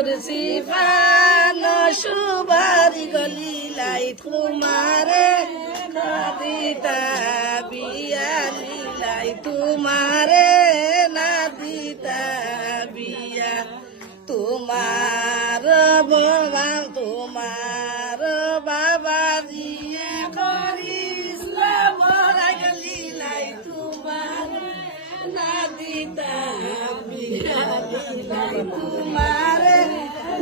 কুরসি পান সুবারি গলিলাই তোমারে দিতা বিয়া লীলাই তোমারে না দিতা বিয়া তোমার বাবা তোমার বাবা দিয়ে করিস মরা গলিলাই তোমার না দিতা বিয়া লীলাই তোমার। না দিতা বিয়া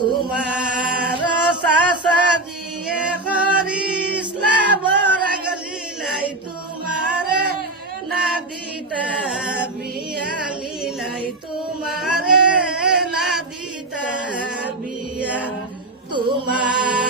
তোমার সাসা দিয়ে করিস বরা গলিলাই তোমারে নাদিতা বিয়া লীলাই তোমারে নাদিতা বিয়া। তোমার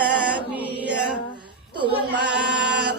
তোমার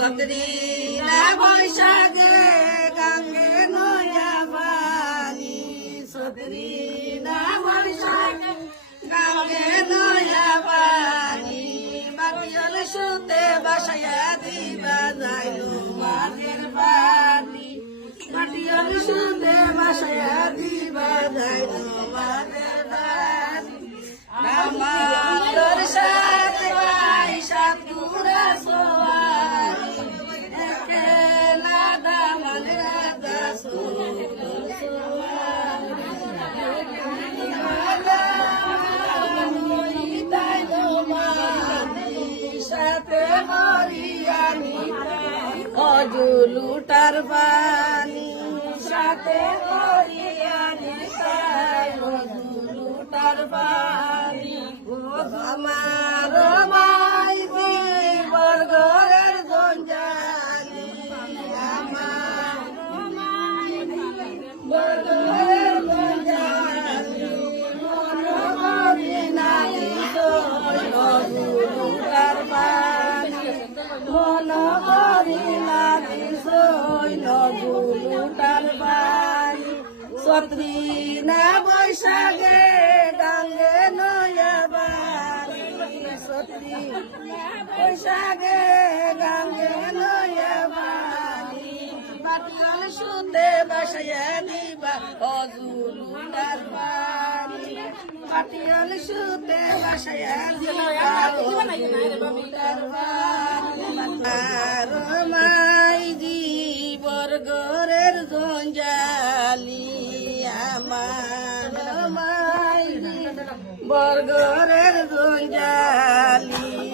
না বৈশাখে গঙ্গে নয়া পানি সদরি না বৈশাখে গঙ্গে নয়া বাণী সাথে হরিয়ানি তাই বাণী। আমার সত্রী না বৈশাখে গাঙ্গে নয়া বাড়ি সত্রী বৈশাখে গাঙ্গে নয়া বাড়ি পাটিয়াল সুতে বাসায়া পাটিয়াল সুতে বাসায়া মাই জীবর গরের গঞ্জালি আমার বর্গরের গঞ্জালি